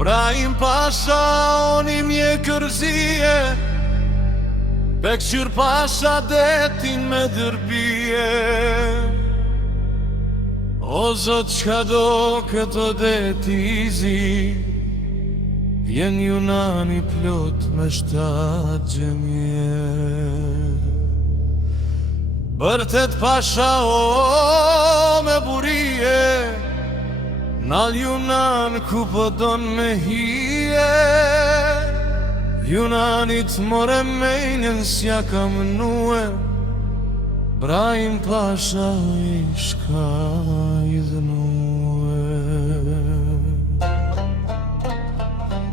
Brahim Pasha, oni mje kërzije, Bekqyr Pasha detin me dërbije. O Zot, qka do këto detizi, vjen Junani plot me 7 gjemje. Bërtet Pasha o me burije, nal Junan ku po don me hije. Junanit more mejnën s'ja ka mënue, Brahim Pasha I shka I dhënue.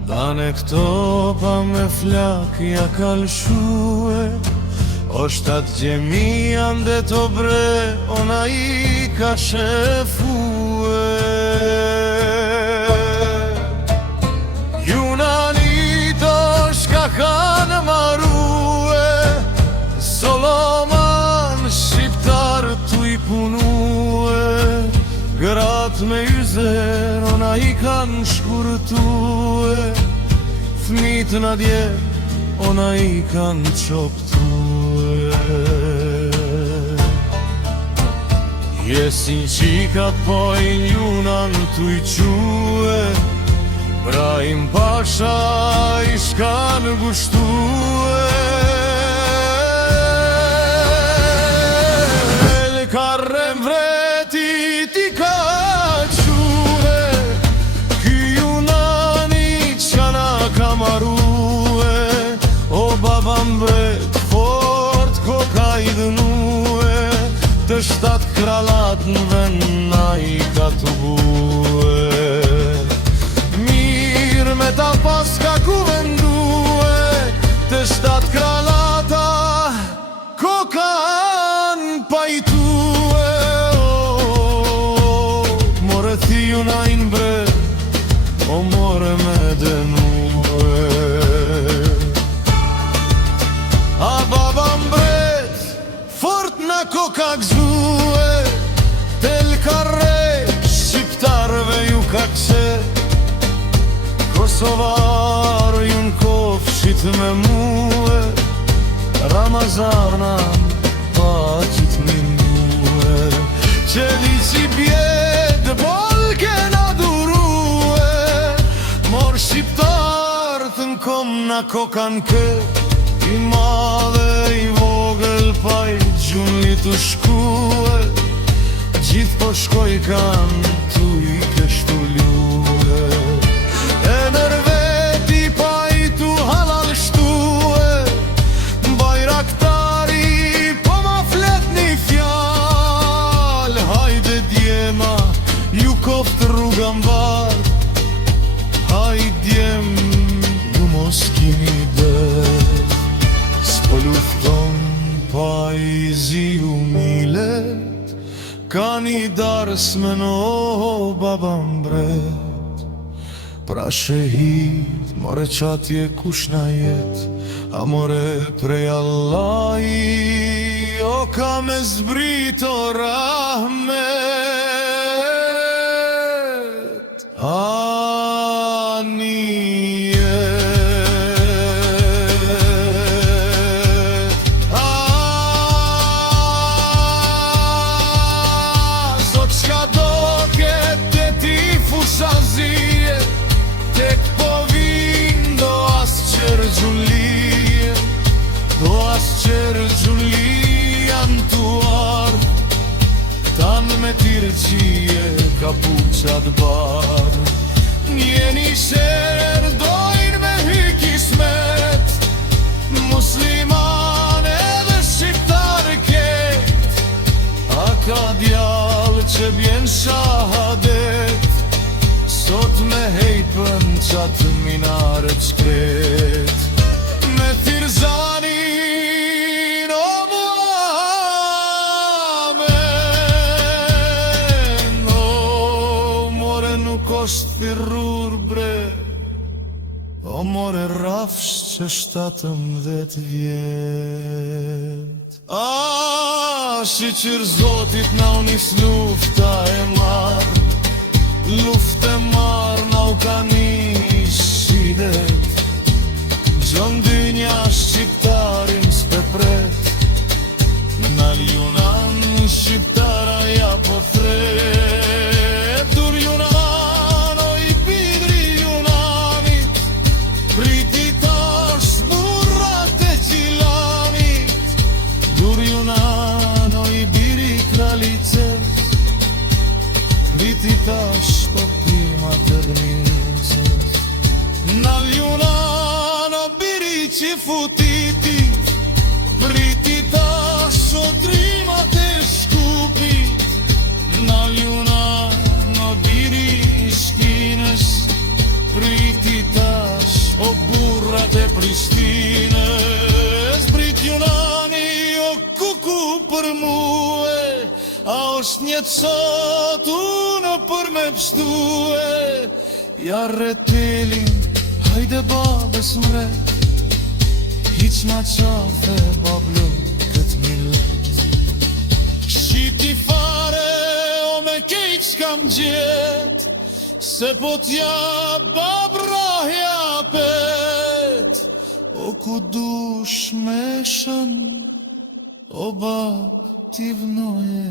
Dane këto pa me flak ja kalshue, o 7 gjemi ande të bre, ona I ka shefue. Junanit o shka kanë marue, Soloman shqiptar tu I punue. Grat me yzer ona I kanë shkurtue, fmit na dje ona I kanë qoptue. Jesin qikat po I Junan tu I que, Brahim Pasha I shkan gushtue. El karrem vreti ti ka qure, Ky Junani qana ka marue. O baba mbret fort koka I dënue, Të 7 kralat në venna I ka të bue. Mirë me ta pas ka ku vendue, Të 7 kralata kokan pajtue. More thi Junajn bre, o more me denue. A baba mbret fort na koka gzue, Tel karre shqiptarve ju ka qe, Kosovar jun kofshit me mue, Ramazana pa qit minue. Që di qi bjet bolke na durue, Mor shqiptar të nkom na kokan kë, I madhe I vogël pa I gjunli të shkue, Gjith po shkoj kanë tu I kështu lue. E nërveti pa I tu halal shtue, Bajraktari po ma flet një fjal. Hajde djema ju koft rruga mbar, Hajde djem ju mos kini dër. S'po lufton pa I zi u milet, Ka një dars me no baba mbret. Pra shehit, more qatje kush na jet, A more prej Allahi, O ka me zbrit o rahmet. Tek po vin do asqer gjullie, Do asqer gjullie janë tuar, Tan me tirqie kapuqat bar. Njeni sher dojnë me hy kismet, Musliman edhe shqiptar ket, A ka djallë që bjen shahadet, Sot me hejpën qatë minarët shkret. Me Tirzanin o Muamen, O more nuk është pirrur bre, O more rafsh që 17 vjet. A shiqyr Zotit na unis lufta e marë, Luft e marë na u ka një bidet Gjon dynja shqiptarin s'pepret Në ljunan shqiptara ja po thret Dur junan o I pidri junanit Priti tash burrat e gjilanit Dur junan o I biri kralicet Priti tash po pima tërmicet Në ljunan o biri që futitit Priti tash o trimat e shkupit Në ljunan o biri shkinës Priti tash o burrat e Prishtinës Prit junani o kuku për muë A është një cot unë për me pështue Ja retelin, hajde babes mret Hiq ma qafe bablu këtë millet Shqipti fare o me kejt shkam gjet Se po t'ja babrahja pet O ku dush me shën O bab t'i vnoje